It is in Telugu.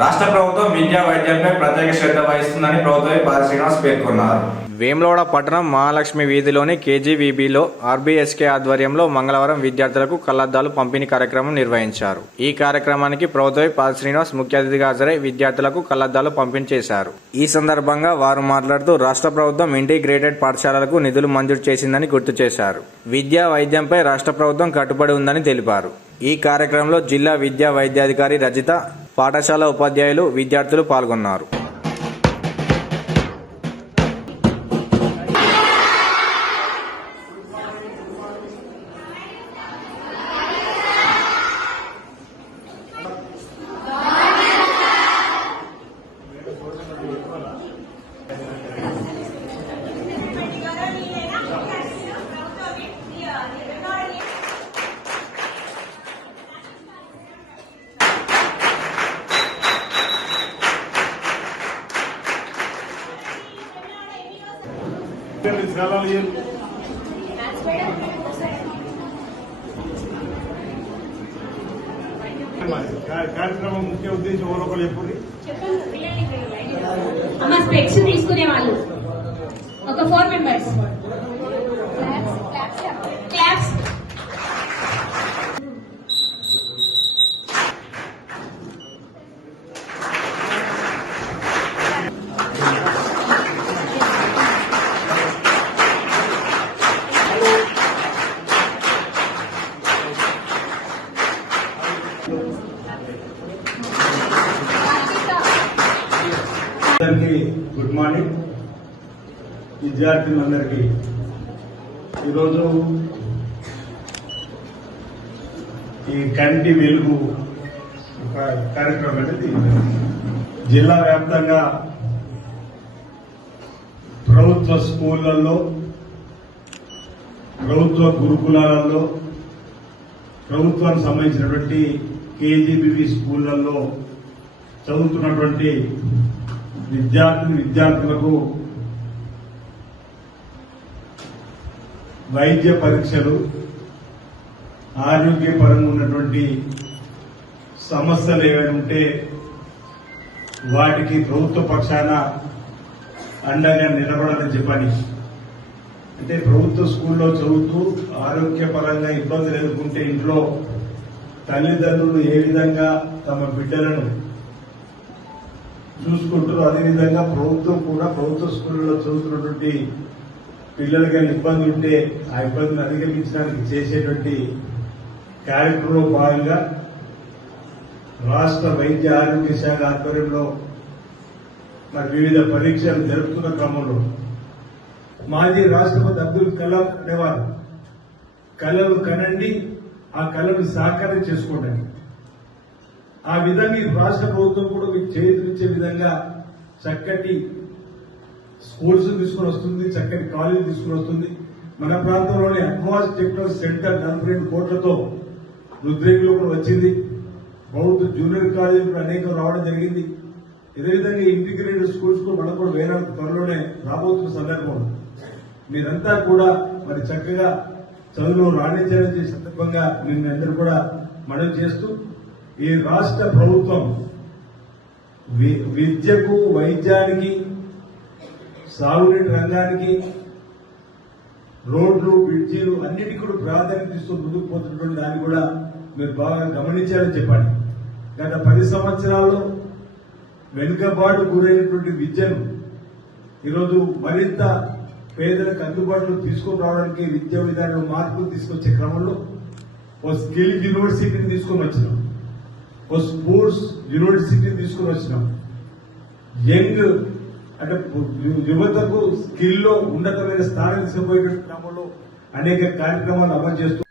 రాష్ట్ర ప్రభుత్వం విద్యా వైద్యంపై ప్రత్యేక శ్రద్ధ వహిస్తుందని ప్రభుత్వ పాద శ్రీనివాస్ పేర్కొన్నారు. వేములవాడ పట్టణం మహాలక్ష్మి వీధిలోని కేజీవీబీలో ఆర్బీఎస్కే ఆధ్వర్యంలో మంగళవారం విద్యార్థులకు కళ్లద్దాలు పంపిణీ కార్యక్రమం నిర్వహించారు. ఈ కార్యక్రమానికి ప్రభుత్వ పాద శ్రీనివాస్ ముఖ్య అతిథిగా హాజరై విద్యార్థులకు కళ్లద్దాలు పంపిణీ చేశారు. ఈ సందర్భంగా వారు మాట్లాడుతూ రాష్ట్ర ప్రభుత్వం ఇంటిగ్రేటెడ్ పాఠశాలలకు నిధులు మంజూరు చేసిందని గుర్తు చేశారు. విద్యా వైద్యంపై రాష్ట్ర ప్రభుత్వం కట్టుబడి ఉందని తెలిపారు. ఈ కార్యక్రమంలో జిల్లా విద్యా వైద్యాధికారి రజిత, పాఠశాల ఉపాధ్యాయులు, విద్యార్థులు పాల్గొన్నారు. కార్యక్రమం ముఖ్య ఉద్దేశం ఒకరు ఎప్పుడు స్పెక్స్ తీసుకునే వాళ్ళు ఒక 4 మెంబర్స్ క్లాప్స్. అందరికీ గుడ్ మార్నింగ్. విద్యార్థులందరికీ ఈరోజు ఈ కంటి వెలుగు కార్యక్రమం అనేది జిల్లా వ్యాప్తంగా ప్రభుత్వ స్కూళ్లలో, ప్రభుత్వ గురుకులాలలో, ప్రభుత్వానికి సంబంధించినటువంటి కేజీబీవీ స్కూళ్లలో చదువుతున్నటువంటి విద్యార్థులకు వైద్య పరీక్షలు, ఆరోగ్యపరంగా ఉన్నటువంటి సమస్యలు ఏమైనా ఉంటే వాటికి ప్రభుత్వ పక్షాన అండగా నిలబడాలని చెప్పని, అంటే ప్రభుత్వ స్కూల్లో చదువుతూ ఆరోగ్యపరంగా ఇబ్బందులు ఎదుర్కొంటే ఇంట్లో తల్లిదండ్రులు ఏ విధంగా తమ బిడ్డలను చూసుకుంటారు, అదేవిధంగా ప్రభుత్వం కూడా ప్రభుత్వ స్కూళ్లలో చదువుతున్నటువంటి పిల్లలకి ఇబ్బందులు ఉంటే ఆ ఇబ్బందిని అధిగమించడానికి చేసేటువంటి కార్యక్రమంలో భాగంగా రాష్ట్ర వైద్య ఆరోగ్య శాఖ ఆధ్వర్యంలో మరి వివిధ పరీక్షలు జరుపుతున్న క్రమంలో మాజీ రాష్ట్రపతి అబ్దుల్ కలాం అనేవారు, కళలు కనండి, ఆ కళను సాకారం చేసుకోండి. ఆ విధంగా ఈ రాష్ట్ర ప్రభుత్వం కూడా మీకు చేతినిచ్చే విధంగా చక్కటి స్కూల్స్ తీసుకుని వస్తుంది, చక్కటి కాలేజీ తీసుకుని వస్తుంది. మన ప్రాంతంలోని అడ్వాన్స్ టెక్నాలజీ సెంటర్ 42 కోట్లతో రుద్రేకులో కూడా వచ్చింది. ప్రభుత్వ జూనియర్ కాలేజీలు అనేకం రావడం జరిగింది. ఇదేవిధంగా ఇంటిగ్రేటెడ్ స్కూల్స్ కూడా మనకు కూడా వేరే త్వరలోనే రాబోతున్న సందర్భంలో మీరంతా కూడా మరి చక్కగా చదువులో రాణించాలని సందర్భంగా అందరూ కూడా మనవి చేస్తూ, ఈ రాష్ట్ర ప్రభుత్వం విద్యకు, వైద్యానికి, సాగునీటి రంగానికి, రోడ్లు, బ్రిడ్జీలు అన్నిటికీ కూడా ప్రాధాన్యత ఇస్తూ ముందుకు పోతున్నటువంటి దాన్ని కూడా మీరు బాగా గమనించాలని చెప్పండి. గత 10 సంవత్సరాల్లో వెనుకబాటు గురైనటువంటి విద్యను ఈరోజు మరింత పేదలకు అందుబాటులో తీసుకుని రావడానికి విద్యా విధానంలో మార్పులు తీసుకొచ్చే క్రమంలో ఓ స్కిల్ యూనివర్సిటీని తీసుకొని వచ్చినాం, ఓ స్పోర్ట్స్ యూనివర్సిటీని తీసుకుని వచ్చినాం. యంగ్ అంటే యువతకు స్కిల్లో ఉన్నతమైన స్థానం తీసుకుపోయే క్రమంలో అనేక కార్యక్రమాలు అమలు చేస్తూ